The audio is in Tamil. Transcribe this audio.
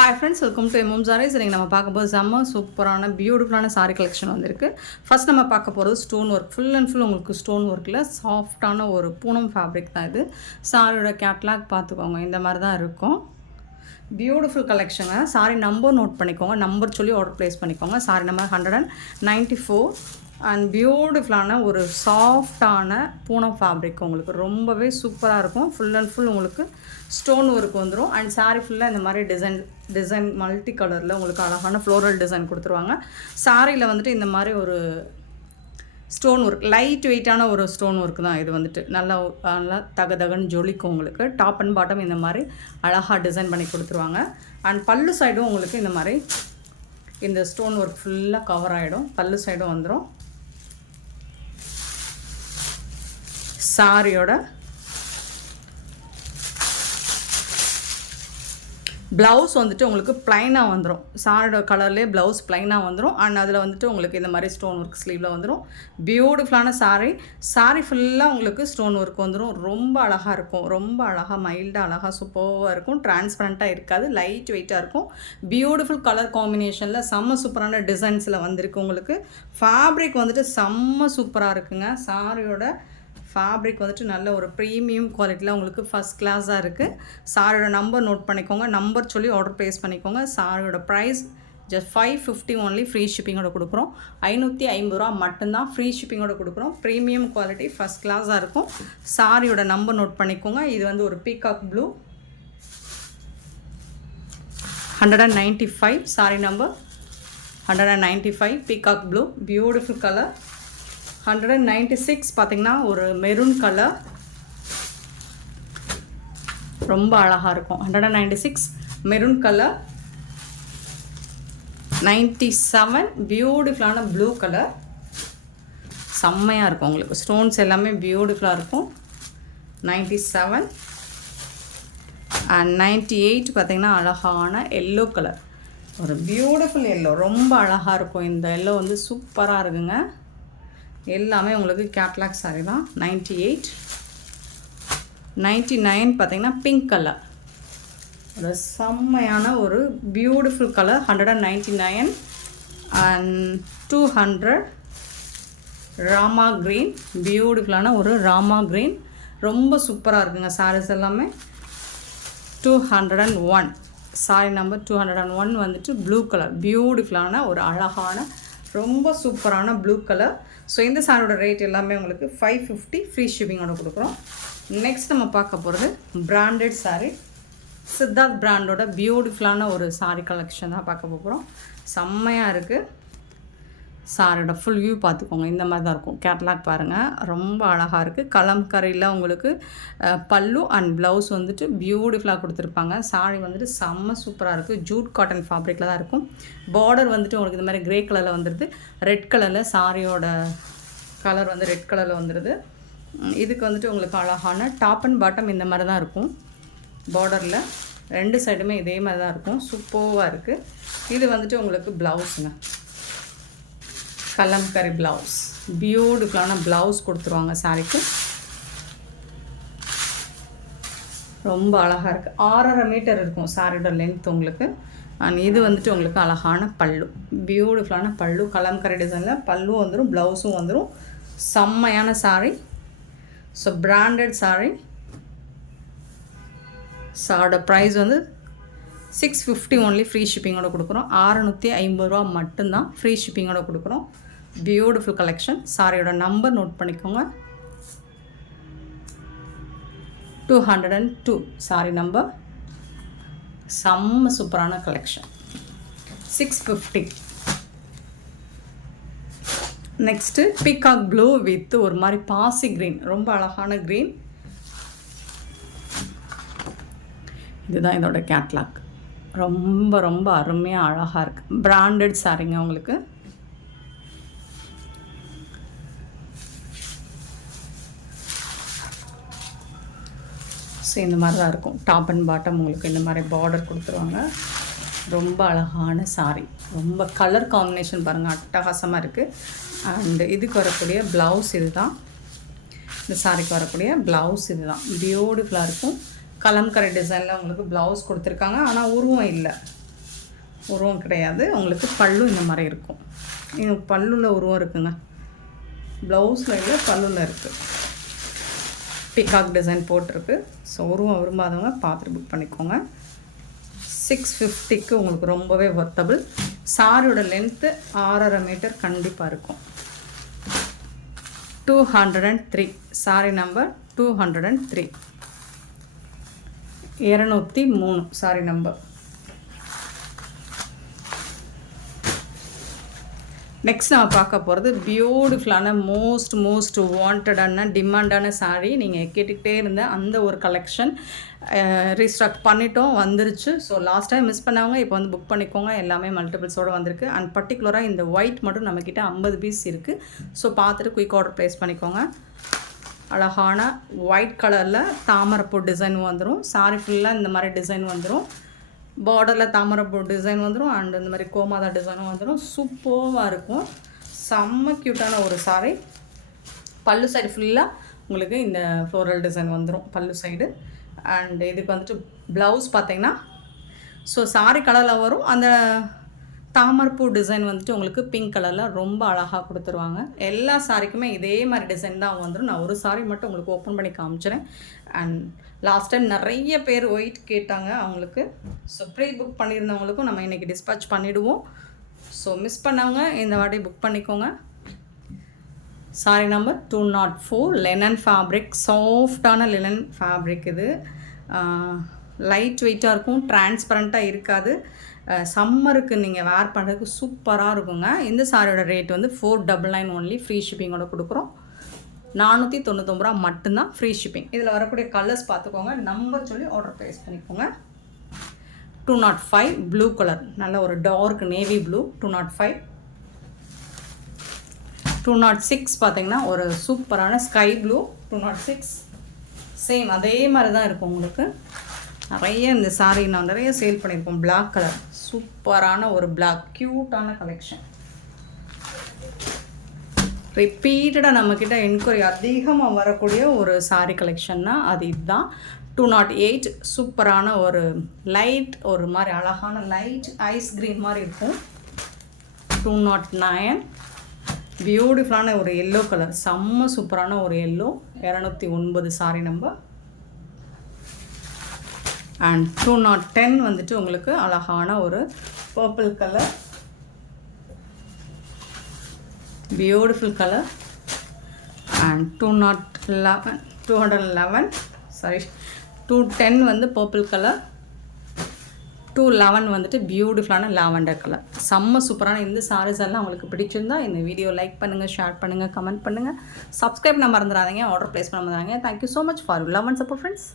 Hi friends, welcome to MM sarees. இன்றைக்கி நம்ம பார்க்க போது செம்ம சூப்பரான பியூட்டிஃபுல்லான சாரீ கலெக்ஷன் வந்திருக்கு. ஃபர்ஸ்ட் நம்ம பார்க்க போகிறது stone work. Full and full உங்களுக்கு ஸ்டோன் ஒர்க்கில் சாஃப்டான ஒரு பூனம் ஃபேப்ரிக் தான் இது. சாரியோட கேட்லாக் பார்த்துக்கோங்க, இந்த மாதிரி தான் இருக்கும். பியூட்டிஃபுல் கலெக்ஷனுங்க. சாரி நம்பர் நோட் பண்ணிக்கோங்க, நம்பர் சொல்லி ஆர்டர் ப்ளேஸ் பண்ணிக்கோங்க. சாரி நம்பர் 194 அண்ட் பியூட்டிஃபுல்லான ஒரு சாஃப்டான பூனம் ஃபேப்ரிக் உங்களுக்கு ரொம்பவே சூப்பராக இருக்கும். ஃபுல் அண்ட் ஃபுல் உங்களுக்கு ஸ்டோன் ஒர்க் வந்துடும். அண்ட் சாரீ ஃபுல்லாக இந்த மாதிரி டிசைன் மல்டி கலரில் உங்களுக்கு அழகான ஃப்ளோரல் டிசைன் கொடுத்துருவாங்க. சாரியில் வந்துட்டு இந்த மாதிரி ஒரு ஸ்டோன் ஒர்க், லைட் வெயிட்டான ஒரு ஸ்டோன் ஒர்க் தான் இது. வந்துட்டு நல்லா தகன்னு ஜொலிக்கும் உங்களுக்கு. டாப் அண்ட் பாட்டம் இந்த மாதிரி அழகாக டிசைன் பண்ணி கொடுத்துருவாங்க. அண்ட் பல்லு சைடும் உங்களுக்கு இந்த மாதிரி இந்த ஸ்டோன் ஒர்க் ஃபுல்லாக கவர் ஆகிடும். பல்லு சைடும் வந்துடும். சாரியோட ப்ளவுஸ் வந்துட்டு உங்களுக்கு ப்ளைனாக வந்துடும். சாரியோட கலர்லேயே ப்ளவுஸ் ப்ளைனாக வந்துடும். அண்ட் அதில் வந்துட்டு உங்களுக்கு இந்த மாதிரி ஸ்டோன் ஒர்க் ஸ்லீவில் வந்துடும். பியூட்டிஃபுல்லான சாரீ ஃபுல்லாக உங்களுக்கு ஸ்டோன் ஒர்க் வந்துடும். ரொம்ப அழகாக இருக்கும், ரொம்ப அழகாக மைல்டாக அழகாக சூப்பராக இருக்கும். டிரான்ஸ்பரண்ட்டாக இருக்காது, லைட் வெயிட்டாக இருக்கும். பியூட்டிஃபுல் கலர் காம்பினேஷனில் செம்ம சூப்பரான டிசைன்ஸில் வந்திருக்கு. உங்களுக்கு ஃபேப்ரிக் வந்துட்டு செம்ம சூப்பராக இருக்குங்க. சாரியோட ஃபேப்ரிக் வந்துட்டு நல்ல ஒரு ப்ரீமியம் குவாலிட்டியில் உங்களுக்கு ஃபஸ்ட் கிளாஸாக இருக்குது. சாரியோட நம்பர் நோட் பண்ணிக்கோங்க, நம்பர் சொல்லி ஆர்டர் ப்ளேஸ் பண்ணிக்கோங்க. சாரியோட ப்ரைஸ் ஜஸ்ட் 550 ஒன்லி. ஃப்ரீ ஷிப்பிங்கோட கொடுக்குறோம். 550 ரூபா மட்டும்தான் ஃப்ரீ ஷிப்பிங்கோட கொடுக்குறோம். ப்ரீமியம் குவாலிட்டி ஃபஸ்ட் கிளாஸாக இருக்கும். சாரியோட நம்பர் நோட் பண்ணிக்கோங்க. இது வந்து ஒரு peacock blue 195. Sorry number 195 peacock blue, beautiful colour. 196 பார்த்திங்கன்னா ஒரு மெரூன் கலர், ரொம்ப அழகாக இருக்கும். 196 மெரூன் கலர். 97 பியூட்டிஃபுல்லான ப்ளூ கலர், செம்மையாக இருக்கும் உங்களுக்கு. ஸ்டோன்ஸ் எல்லாமே பியூட்டிஃபுல்லாக இருக்கும். 97 அண்ட் 98 பார்த்திங்கன்னா அழகான எல்லோ கலர், ஒரு பியூட்டிஃபுல் எல்லோ, ரொம்ப அழகாக இருக்கும். இந்த எல்லோ வந்து சூப்பராக இருக்குங்க. எல்லாமே உங்களுக்கு கேட்லாக் சாரி தான். 98 99 பார்த்திங்கன்னா பிங்க் கலர், ஒரு செம்மையான ஒரு beautiful colour. 199 and 200 Rama green, பியூட்டிஃபுல்லான ஒரு ராமா க்ரீன், ரொம்ப சூப்பராக இருக்குங்க. சாரீஸ் எல்லாமே 201. சாரி நம்பர் 201 வந்துட்டு ப்ளூ கலர், பியூட்டிஃபுல்லான ஒரு அழகான ரொம்ப சூப்பரான ப்ளூ கலர். ஸோ இந்த சாரியோட ரேட் எல்லாமே உங்களுக்கு 550 ஃப்ரீ ஷிப்பிங்கோட கொடுக்குறோம். நெக்ஸ்ட் நம்ம பார்க்க போகிறது பிராண்டட் சாரீ. சித்தார்த் பிராண்டோட பியூட்டிஃபுல்லான ஒரு சாரீ கலெக்ஷன் தான் பார்க்க போகிறோம். செம்மையாக இருக்குது. சாரியோட ஃபுல் வியூ பார்த்துக்கோங்க, இந்த மாதிரி தான் இருக்கும். கேட்லாக் பாருங்கள், ரொம்ப அழகாக இருக்குது. கலம்கரியில் உங்களுக்கு பல்லு அண்ட் ப்ளவுஸ் வந்துட்டு பியூட்டிஃபுல்லாக கொடுத்துருப்பாங்க. சாரி வந்துட்டு செம்ம சூப்பராக இருக்குது. ஜூட் காட்டன் ஃபேப்ரிக்கில் தான் இருக்கும். பார்டர் வந்துட்டு உங்களுக்கு இந்த மாதிரி க்ரே கலரில் வந்துடுது. ரெட் கலரில் சாரியோட கலர் வந்து ரெட் கலரில் வந்துடுது. இதுக்கு வந்துட்டு உங்களுக்கு அழகான டாப் அண்ட் பாட்டம் இந்த மாதிரி தான் இருக்கும். பார்டரில் ரெண்டு சைடுமே இதே மாதிரி தான் இருக்கும். சூப்பராக இருக்குது. இது வந்துட்டு உங்களுக்கு ப்ளவுஸுங்க, கலம்கரி ப்ளவுஸ், பியூட்டிஃபுல்லான ப்ளவுஸ் கொடுத்துருவாங்க சாரிக்கு. ரொம்ப அழகாக இருக்குது. 6.5 மீட்டர் இருக்கும் சாரியோட லென்த் உங்களுக்கு. அண்ட் இது வந்துட்டு உங்களுக்கு அழகான பல்லு, பியூட்டிஃபுல்லான பல்லு, கலம்கரி டிசைனில் பல்லு வந்துடும், ப்ளவுஸும் வந்துடும். செம்மையான சாரி. So branded sorry. சாரோட ப்ரைஸ் வந்து 650 ஒன்லி ஃப்ரீ ஷிப்பிங்கோட கொடுக்குறோம். 650 ரூபா மட்டும்தான் ஃப்ரீ ஷிப்பிங்கோட கொடுக்குறோம். Beautiful collection. சாரியோட நம்பர் நோட் பண்ணிக்கோங்க, 202 சாரி நம்பர். செம்ம சூப்பரான collection. 650. Next peacock blue with ஒரு மாதிரி பாசி க்ரீன், ரொம்ப அழகான க்ரீன். இதுதான் இதோட கேட்லாக். ரொம்ப ரொம்ப அருமையாக அழகாக இருக்குது. பிராண்டட் சாரிங்க உங்களுக்கு. ஸோ இந்த மாதிரி தான் இருக்கும். டாப் அண்ட் பாட்டம் உங்களுக்கு இந்த மாதிரி பார்டர் கொடுத்துருவாங்க. ரொம்ப அழகான சாரி, ரொம்ப கலர் காம்பினேஷன் பாருங்கள், அட்டகாசமாக இருக்குது. அண்டு இதுக்கு வரக்கூடிய ப்ளவுஸ் இது தான். இந்த சாரிக்கு வரக்கூடிய ப்ளவுஸ் இது தான். பியூட்டிஃபுல்லாக இருக்கும். கலம்கரி டிசைனில் உங்களுக்கு ப்ளவுஸ் கொடுத்துருக்காங்க. ஆனால் உருவம் இல்லை, உருவம் கிடையாது. உங்களுக்கு பல்லு இந்த மாதிரி இருக்கும். இது பல்லுல உருவம் இருக்குங்க. ப்ளவுஸில் இல்லை, பல்லுல இருக்குது. பிகாக் டிசைன் போட்டிருக்கு. ஸோ உருவம் விரும்பாதவங்க பார்த்துட்டு புக் பண்ணிக்கோங்க. 650க்கு உங்களுக்கு ரொம்பவே ஒர்த்தபிள். சாரியோட லென்த்து 6.5 மீட்டர் கண்டிப்பாக இருக்கும். 203 sorry number 203 203 sorry number. Next நம்ம பார்க்க போகிறது பியூட்டிஃபுல்லான மோஸ்ட் வாண்டடான டிமாண்டான சாரீ. நீங்கள் கேட்டுக்கிட்டே இருந்த அந்த ஒரு கலெக்ஷன் ரீஸ்டாக் பண்ணிட்டோம், வந்துருச்சு. ஸோ லாஸ்ட் டைம் மிஸ் பண்ணவங்க இப்போ வந்து புக் பண்ணிக்கோங்க. எல்லாமே மல்டிபிள்ஸோடு வந்திருக்கு. அண்ட் பர்டிகுலராக இந்த ஒயிட் மட்டும் நம்மக்கிட்ட 50 பீஸ் இருக்குது. ஸோ பார்த்துட்டு குயிக் ஆர்டர் ப்ளேஸ் பண்ணிக்கோங்க. அழகான ஒயிட் கலரில் தாமரைப்பூ டிசைன் வந்துடும். சாரி ஃபுல்லாக இந்த மாதிரி டிசைன் வந்துடும். பார்டரில் தாமரைப்பூ டிசைன் வந்துடும். அண்ட் இந்த மாதிரி கோமாதா டிசைனும் வந்துடும். சூப்பராக இருக்கும். செம்ம க்யூட்டான ஒரு சாரி. பல்லு சைடு ஃபுல்லாக உங்களுக்கு இந்த ஃப்ளோரல் டிசைன் வந்துடும் பல்லு சைடு. அண்ட் இதுக்கு வந்துட்டு ப்ளவுஸ் பார்த்திங்கன்னா ஸோ சாரி கலரில் வரும். அந்த தாமரைப்பூ டிசைன் வந்துட்டு உங்களுக்கு பிங்க் கலரில் ரொம்ப அழகாக கொடுத்துருவாங்க. எல்லா சாரிக்குமே இதே மாதிரி டிசைன் தான் வந்துடும். நான் ஒரு சாரி மட்டும் உங்களுக்கு ஓப்பன் பண்ணி காமிச்சிறேன். அண்ட் லாஸ்ட் டைம் நிறைய பேர் ஒயிட் கேட்டாங்க அவங்களுக்கு. ஸோ ப்ரீ புக் பண்ணியிருந்தவங்களுக்கும் நம்ம இன்றைக்கி டிஸ்பேச் பண்ணிவிடுவோம். ஸோ மிஸ் பண்ணவங்க இந்த வாட்டி புக் பண்ணிக்கோங்க. Sorry number 204 linen fabric. சாஃப்டான லெனன் ஃபேப்ரிக். இது லைட் வெயிட்டாக இருக்கும், டிரான்ஸ்பரண்ட்டாக இருக்காது. சம்மருக்கு நீங்கள் வேர் பண்ணுறதுக்கு சூப்பராக இருக்குங்க. இந்த சாரியோட ரேட் வந்து 499 ஒன்லி. ஃப்ரீ ஷிப்பிங்கோட கொடுக்குறோம். 499 ரூபா மட்டும்தான் ஃப்ரீ ஷிப்பிங். இதில் வரக்கூடிய கலர்ஸ் பார்த்துக்கோங்க. நம்பர் சொல்லி ஆர்டர் ப்ளேஸ் பண்ணிக்கோங்க. 205 ப்ளூ கலர், நல்ல ஒரு டார்க் நேவி ப்ளூ. 205. 206 பார்த்தீங்கன்னா ஒரு சூப்பரான ஸ்கை ப்ளூ. 206 சேம் அதே மாதிரி தான் இருக்கும் உங்களுக்கு. நிறைய இந்த சாரீ நான் நிறைய சேல் பண்ணியிருக்கோம். பிளாக் கலர், சூப்பரான ஒரு பிளாக் க்யூட்டான கலெக்ஷன். ரிப்பீட்டடாக நம்மக்கிட்ட என்கொயரி அதிகமாக வரக்கூடிய ஒரு சாரீ கலெக்ஷன்னா அது இதுதான். 208 சூப்பரான ஒரு லைட், ஒரு மாதிரி அழகான லைட் ஐஸ் க்ரீன் மாதிரி இருக்கும். 209 பியூட்டிஃபுல்லான ஒரு எல்லோ கலர், செம்ம சூப்பரான ஒரு எல்லோ. 209 sorry number. அண்ட் 210 வந்துட்டு உங்களுக்கு அழகான ஒரு purple colour, beautiful colour. And 210 வந்து பர்பிள் கலர். 211 வந்துட்டு பியூட்டிஃபுல்லான லாவெண்டர் கலர். செம்ம சூப்பரான இந்த சாரீஸ் எல்லாம் உங்களுக்கு பிடிச்சிருந்தா இந்த வீடியோ லைக் பண்ணுங்கள், ஷேர் பண்ணுங்கள், கமெண்ட் பண்ணுங்கள், சப்ஸ்கிரைப் பண்ண மறந்துடாதீங்க, ஆர்டர் ப்ளேஸ் பண்ண மறந்துடாதீங்க. Thank you so much for love and support friends.